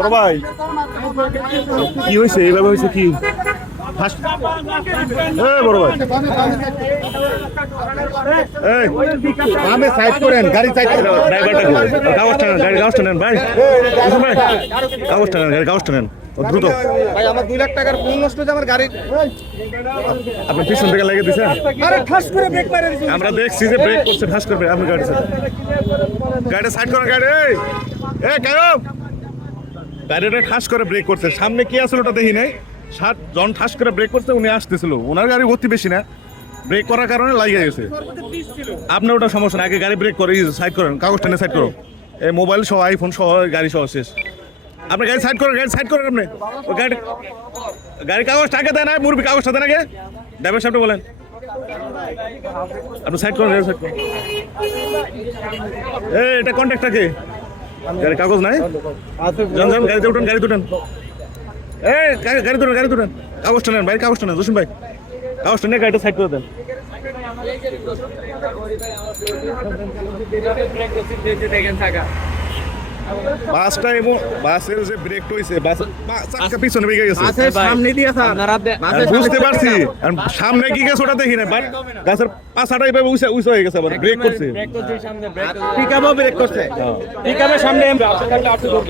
বড় ভাই কি হয়েছে এইভাবে হয়েছে কি বড় ভাই আমি সাইড করেন গাড়ি সাইড করেন ড্রাইভারটা কাগজটা নেন গাড়ি কাগজটা নেন ভাই ভাই কাগজটা নেন গাড়ি কাগজটা নেন দ্রুত ভাই আমার 2 লাখ টাকার ফোন নষ্ট হয়েছে আমার গাড়ি আপনি পিছন থেকে লাগিয়ে দিয়েছেন আরে ঠাস করে ব্রেক মারে দিয়েছি আমরা দেখছি যে ব্রেক করছে ঠাস করবে আপনি গাড়িটা সাইড করেন গাড়ি কায়ব গাড়িটা ঠাস করে ব্রেক করছে সামনে কি আসলে ওটা দেখি নাই জন ঠাস করে ব্রেক করছে উনি আসতেছিল ওনার গাড়ি গতি বেশি না ব্রেক করার কারণে লাগিয়ে গেছে আপনার ওটা সমস্যা না আগে গাড়ি ব্রেক করে সাইড করেন কাগজটা নিয়ে সাইড করো এই মোবাইল সহ আইফোন সহ গাড়ি সহ শেষ আপনি গাড়ি সাইড করেন আপনি গাড়ি কাগজটা আগে দেন মুরবি কাগজটা দেন আগে ড্রাইভার সাহেবটা বলেন আপনি সাইড করেন গাড়ি সাইড করেন এটা কন্ট্যাক্টটা কে গাড়ি কাগজ নাই যান গাড়িতে উঠেন গাড়ি তুটেন গাড়ি তুটেন কাগজটা নেন ভাই কাগজটা নেন জসিম ভাই কাগজটা নিয়ে গাড়িটা সাইড করে দেন বাসটা এবং বাসের যে ব্রেকটা হইছে বাস চাকা পিছনে বেগে গেছে সামনে দিয়ে বুঝতে পারছি সামনে কি গেছে ওটা দেখি না বাট গাছের পাছাটা এইভাবে উইসা হয়ে গেছে আবার ব্রেক করছে পিকআপও ব্রেক করছে পিকআপের সামনে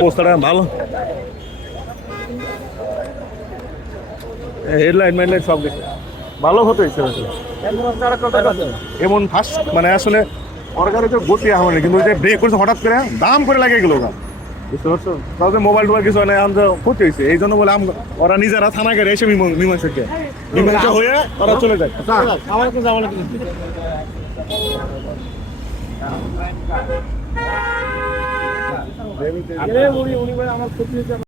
পোস্টারটা ভালো হেডলাইট মেডলাইট সব দেখে ভালো হতো হয়েছে এমন ফার্স্ট মানে আসলে সরকারে তো গতি আমার কিন্তু ওই যে ব্রেক করছে হঠাৎ করে দাম করে লাগে গেল বুঝতে পারছো তাহলে মোবাইল টোবাইল কিছু হয় না ক্ষতি হয়েছে এই জন্য বলে ওরা নিজেরা থানা করে এসে মীমাংসা হয়ে ওরা চলে যায় আমার